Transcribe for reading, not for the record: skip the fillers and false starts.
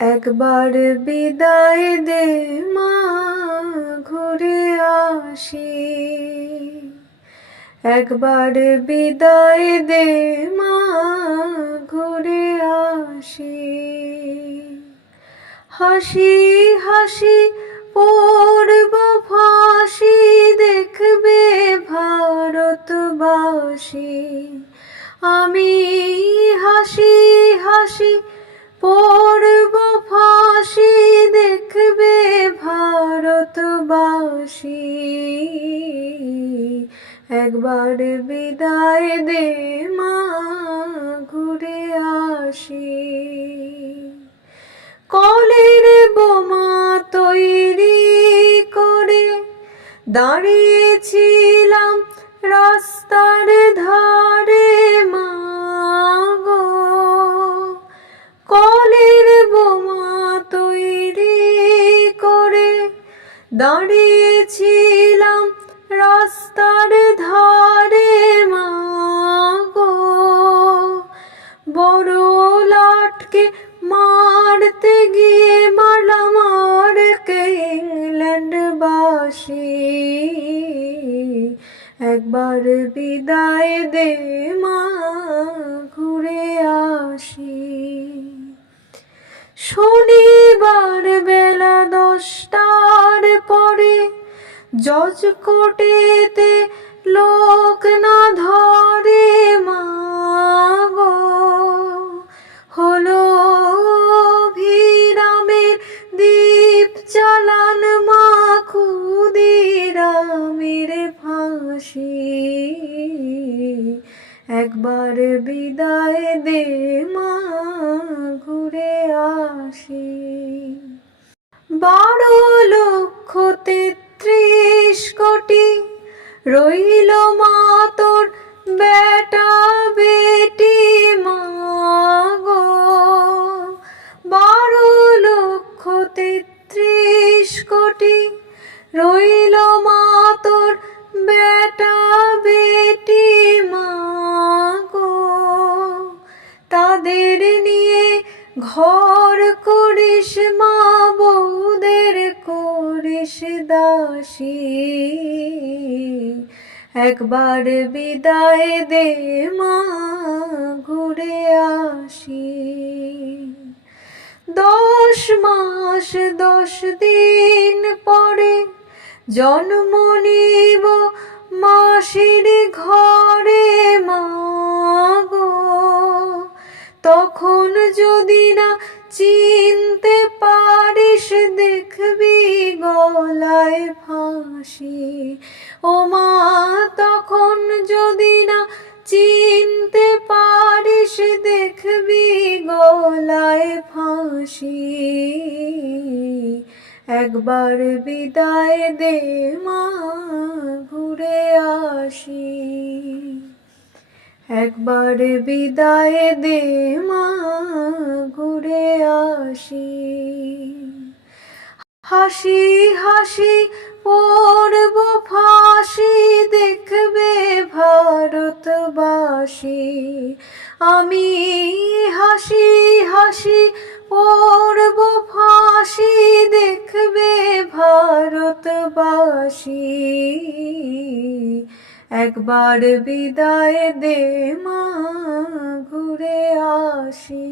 একবার বিদায় দে মা, ঘুরে আসি। একবার বিদায় দে মা, ঘুরে আসি। হাসি হাসি পড়ব ফাঁসি, দেখবে ভারতবাসী। আমি হাসি হাসি পড়ব ফাঁসি, দেখবে ভারতবাসী। একবার বিদায় দে মা, ঘুরে আসি। কলের বোমা তৈরি করে দাঁড়িয়েছিলাম রাস্তার ধারে মা গো। কলের বোমা তৈরি করে দাঁড়িয়েছিলাম রাস্তার ধারে মা গো। বড় লাটকে মারতে গিয়ে মারলাম আরেকে ইংল্যান্ডবাসী। একবার বিদায় দে মা, ঘুরে আসি। শনিবার বেলা 10টার পরে জজ কোর্টেতে লোক না ধরে মা গো। হলো অভিরামের দ্বীপ চালান মা, ক্ষুদিরামের ফাঁসি। একবার বিদায় দে মা, ঘুরে আসি। 12,33,000,000 রইল মা তোর বেটা বেটি মা গো। 12,33,000,000 রইল মা তোর বেটা বেটি মা গো। তাদের নিয়ে ঘর করিস মা, বউদের করিস দাসী। একবার বিদায় দে মা, ঘুরে আসি। 10 মাস 10 দিন পরে জন্ম নিব মাসির ঘরে মা গো। তখন যদি না চিনতে পারিস, দেখবি গলায় ফাঁসি। ও মা, তখন যদি না চিনতে পারিস, দেখবি গলায় ফাঁসি। একবার বিদায় দে মা, ঘুরে আসি। একবার বিদায় দে মা, ঘুরে আসি। হাসি হাসি পড়ব ফাঁসি, দেখবে ভারতবাসী। আমি হাসি হাসি পড়ব ফাঁসি, দেখবে ভারতবাসী। একবার বিদায় দে মা, ঘুরে আসি।